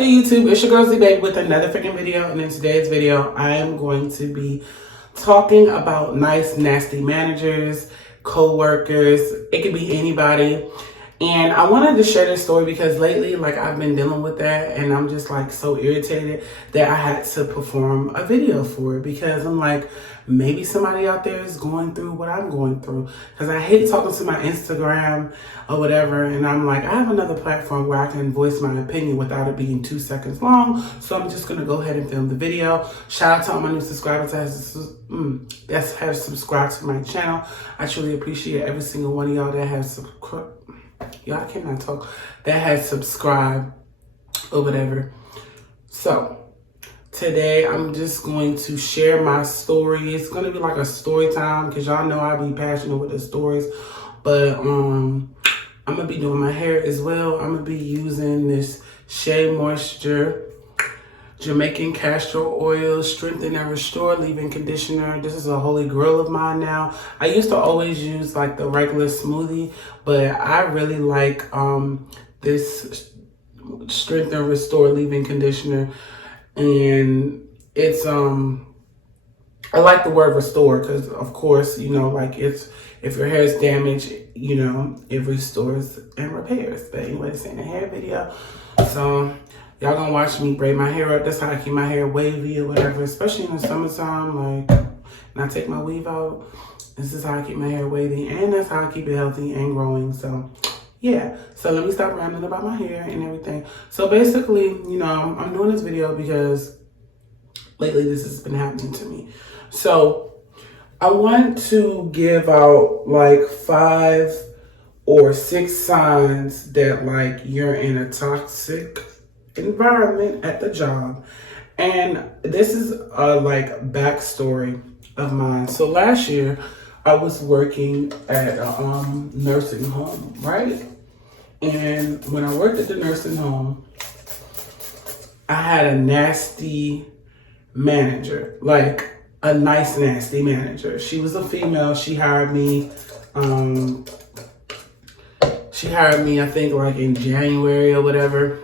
good, YouTube? It's your girl Z Baby with another freaking video, and in today's video, I am going to be talking about nice, nasty managers, co-workers. It could be anybody. And I wanted to share this story because lately, like, I've been dealing with that, and I'm just like so irritated that I had to perform a video for it because I'm like, maybe somebody out there is going through what I'm going through. Because I hate talking to my Instagram or whatever, and I'm like, I have another platform where I can voice my opinion without it being 2 seconds long. So I'm just gonna go ahead and film the video. Shout out to all my new subscribers that have subscribed to my channel. I truly appreciate every single one of y'all that have subscribed. Y'all cannot talk. That has subscribed or whatever. So today I'm just going to share my story. It's gonna be like a story time because y'all know I be passionate with the stories. But I'm gonna be doing my hair as well. I'm gonna be using this Shea Moisture Jamaican Castor Oil Strengthen and Restore Leave-In Conditioner. This is a holy grail of mine now. I used to always use like the regular smoothie, but I really like this Strengthen and Restore Leave-In Conditioner. And it's I like the word restore because of course, you know, like if your hair is damaged, you know, it restores and repairs. But anyway, this ain't a hair video. So y'all gonna watch me braid my hair up. That's how I keep my hair wavy or whatever, especially in the summertime. Like, when I take my weave out, this is how I keep my hair wavy, and that's how I keep it healthy and growing. So, yeah. So let me stop rambling about my hair and everything. So basically, you know, I'm doing this video because lately this has been happening to me. So I want to give out like 5 or 6 signs that like you're in a toxic environment at the job. And this is a like backstory of mine. So last year I was working at a nursing home, right? And when I worked at the nursing home, I had a nasty manager, like a nice nasty manager. She was a female. She hired me I think like in January or whatever.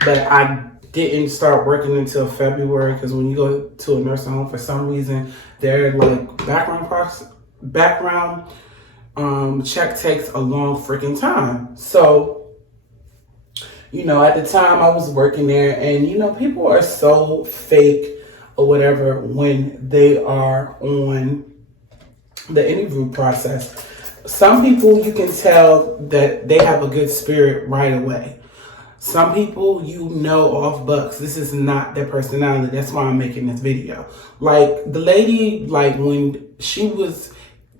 But I didn't start working until February because when you go to a nursing home, for some reason, their like background check takes a long freaking time. So, you know, at the time I was working there, and you know, people are so fake or whatever when they are on the interview process. Some people you can tell that they have a good spirit right away. Some people, you know, off bucks, this is not their personality. That's why I'm making this video. Like the lady, like when she was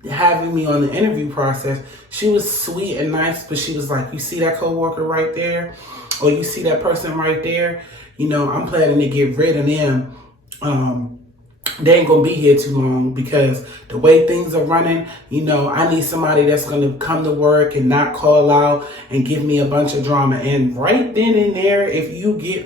having me on the interview process, she was sweet and nice, but she was like, you see that coworker right there? Or you see that person right there? You know, I'm planning to get rid of them. They ain't gonna be here too long because the way things are running, you know, I need somebody that's gonna come to work and not call out and give me a bunch of drama. And right then and there, if you get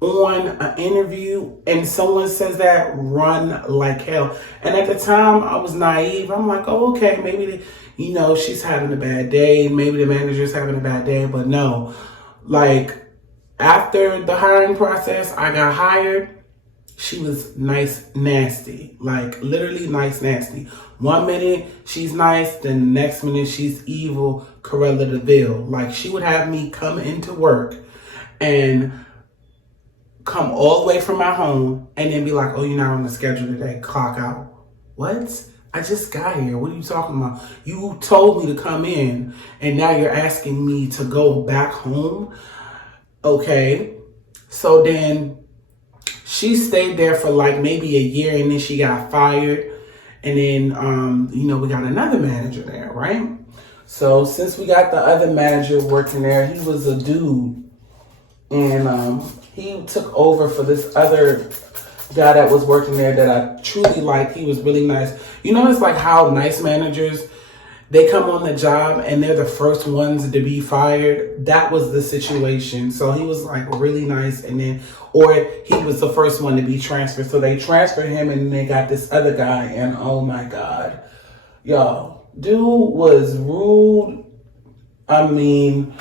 on an interview and someone says that, run like hell. And at the time I was naive. I'm like, oh, okay, maybe, you know, she's having a bad day. Maybe the manager's having a bad day, but no. Like after the hiring process, I got hired. She was nice, nasty, like literally nice, nasty. 1 minute she's nice, then the next minute she's evil, Cruella de Vil. Like she would have me come into work and come all the way from my home and then be like, oh, you're not on the schedule today, clock out. What? I just got here. What are you talking about? You told me to come in and now you're asking me to go back home? Okay. So then she stayed there for like maybe a year and then she got fired. And then, you know, we got another manager there, right? So since we got the other manager working there, he was a dude. And he took over for this other guy that was working there that I truly liked. He was really nice. You know, it's like how nice managers, they come on the job and they're the first ones to be fired. That was the situation. So he was like really nice, and then, or he was the first one to be transferred. So they transferred him and they got this other guy, and oh my God, y'all, dude was rude. I mean,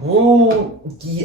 rude,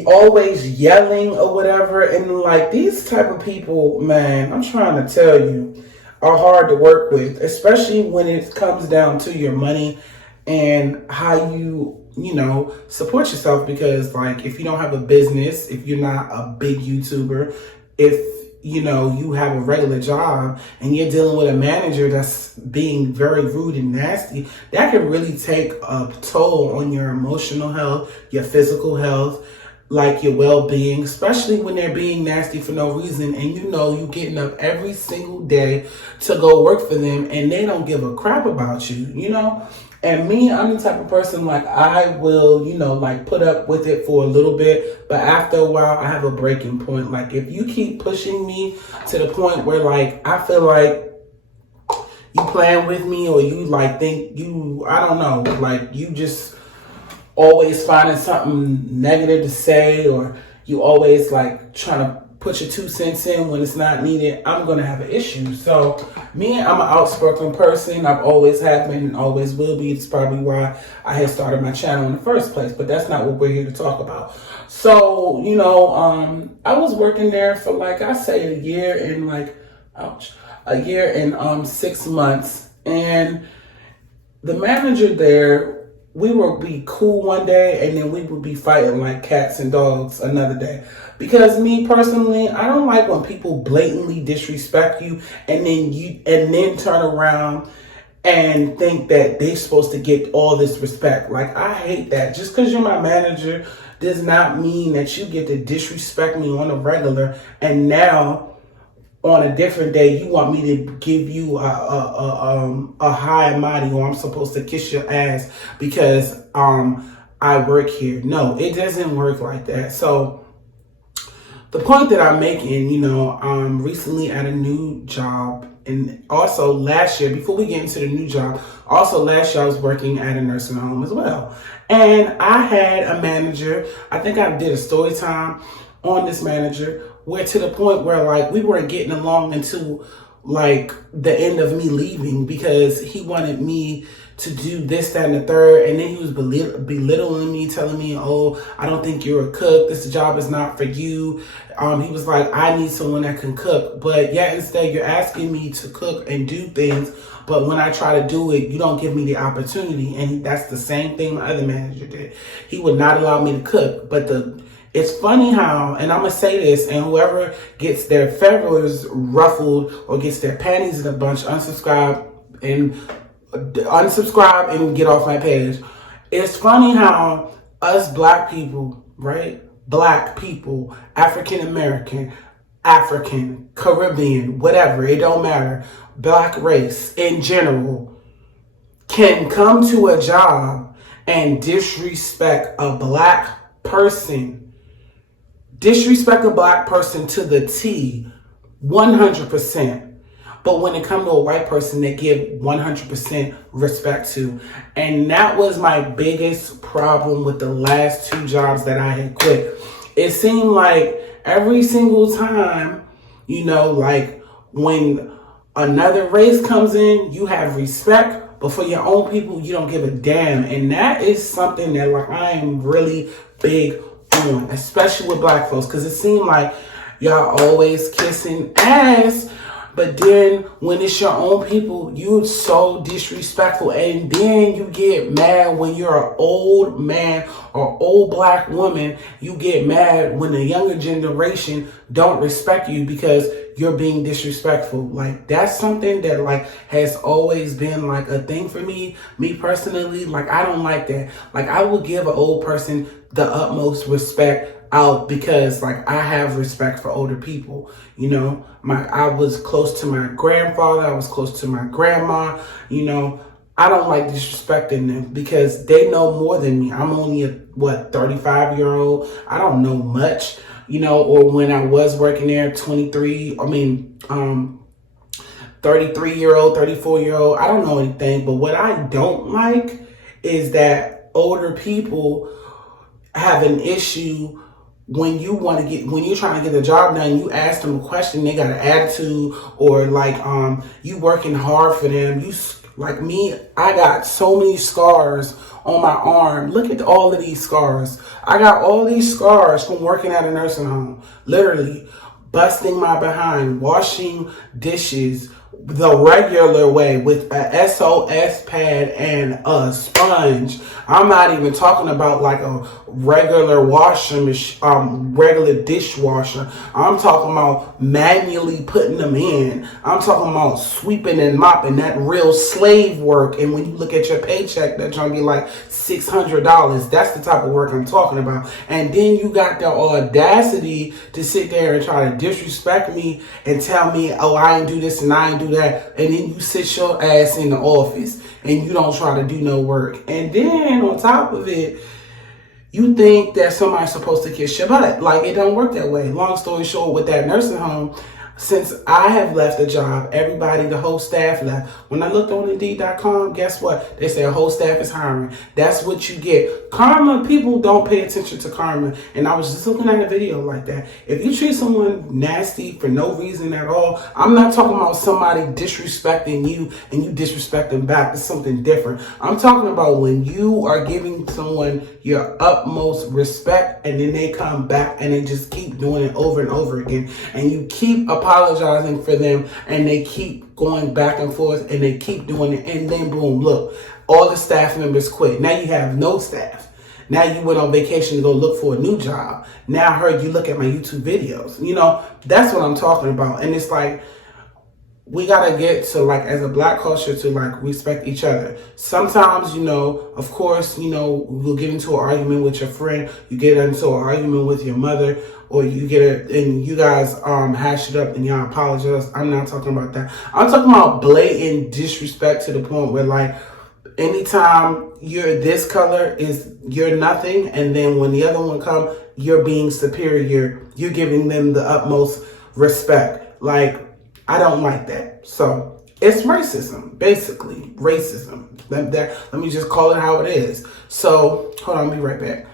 always yelling or whatever. And like these type of people, man, I'm trying to tell you, are hard to work with, especially when it comes down to your money and how you know, support yourself. Because like if you don't have a business, if you're not a big YouTuber, if you know you have a regular job and you're dealing with a manager that's being very rude and nasty, that can really take a toll on your emotional health, your physical health, like your well-being, especially when they're being nasty for no reason. And you know you getting up every single day to go work for them and they don't give a crap about you, you know. And me, I'm the type of person, like, I will, you know, like, put up with it for a little bit, but after a while, I have a breaking point. Like, if you keep pushing me to the point where, like, I feel like you playing with me, or you, like, think you, I don't know, like, you just always finding something negative to say, or you always, like, trying to put your 2 cents in when it's not needed, I'm going to have an issue. So me, I'm an outspoken person. I've always have been and always will be. It's probably why I had started my channel in the first place, but that's not what we're here to talk about. So, you know, I was working there for, like, I say a year and like, ouch, a year and 6 months. And the manager there, we would be cool one day and then we would be fighting like cats and dogs another day. Because me personally, I don't like when people blatantly disrespect you and then turn around and think that they're supposed to get all this respect. Like, I hate that. Just because you're my manager does not mean that you get to disrespect me on a regular, and now on a different day, you want me to give you a high and mighty, or I'm supposed to kiss your ass because I work here. No, it doesn't work like that. So the point that I'm making, you know, recently at a new job, and also last year, before we get into the new job, also last year I was working at a nursing home as well. And I had a manager, I think I did a story time on this manager, where to the point where like we weren't getting along until like the end of me leaving, because he wanted me to do this, that, and the third. And then he was belittling me, telling me, oh, I don't think you're a cook. This job is not for you. He was like, I need someone that can cook. But yet instead you're asking me to cook and do things. But when I try to do it, you don't give me the opportunity. And that's the same thing my other manager did. He would not allow me to cook. But it's funny how, and I'm going to say this, and whoever gets their feathers ruffled or gets their panties in a bunch, unsubscribe and get off my page. It's funny how us black people, right? Black people, African American, African, Caribbean, whatever, it don't matter. Black race in general can come to a job and disrespect a black person. Disrespect a black person to the T, 100%. But when it comes to a white person, they give 100% respect to. And that was my biggest problem with the last 2 jobs that I had quit. It seemed like every single time, you know, like when another race comes in, you have respect, but for your own people, you don't give a damn. And that is something that like I am really big on, especially with black folks, because it seemed like y'all always kissing ass, but then when it's your own people, you're so disrespectful. And then you get mad when you're an old man or old black woman. You get mad when the younger generation don't respect you because you're being disrespectful. Like, that's something that like has always been like a thing for me personally. Like, I don't like that. Like, I will give an old person the utmost respect out because like I have respect for older people. You know, I was close to my grandfather, I was close to my grandma. You know, I don't like disrespecting them because they know more than me. I'm only a 35-year-old. I don't know much, you know. Or when I was working there, 33-year-old, 34-year-old, I don't know anything. But what I don't like is that older people have an issue when you're trying to get the job done. You ask them a question, they got an attitude, or like you working hard for them, you Like me, I got so many scars on my arm. Look at all of these scars. I got all these scars from working at a nursing home. Literally busting my behind, washing dishes the regular way with a SOS pad and a sponge. I'm not even talking about like a regular washing machine, regular dishwasher. I'm talking about manually putting them in. I'm talking about sweeping and mopping, that real slave work. And when you look at your paycheck, that's gonna be like $600. That's the type of work I'm talking about. And then you got the audacity to sit there and try to disrespect me and tell me, oh, I ain't do this and I ain't do that. And then you sit your ass in the office and you don't try to do no work. And then on top of it, you think that somebody's supposed to kiss your butt. Like, it don't work that way. Long story short, with that nursing home, since I have left the job, everybody, the whole staff left. When I looked on Indeed.com, guess what? They said whole staff is hiring. That's what you get. Karma, people don't pay attention to karma. And I was just looking at the video like that. If you treat someone nasty for no reason at all, I'm not talking about somebody disrespecting you and you disrespecting back. It's something different. I'm talking about when you are giving someone your utmost respect and then they come back and they just keep doing it over and over again. And you keep apologizing for them and they keep going back and forth and they keep doing it, and then boom, look, all the staff members quit. Now you have no staff. Now you went on vacation to go look for a new job. Now I heard you look at my YouTube videos. You know, that's what I'm talking about. And it's like, we gotta get to, like, as a black culture, to like respect each other. Sometimes, you know, of course, you know, you'll get into an argument with your friend, you get into an argument with your mother, or you get it and you guys hash it up and y'all apologize. I'm not talking about that. I'm talking about blatant disrespect to the point where, like, anytime you're this color is you're nothing, and then when the other one come, you're being superior. You're giving them the utmost respect. Like, I don't like that. So it's racism, basically. Racism. Let me just call it how it is. So hold on, I'll be right back.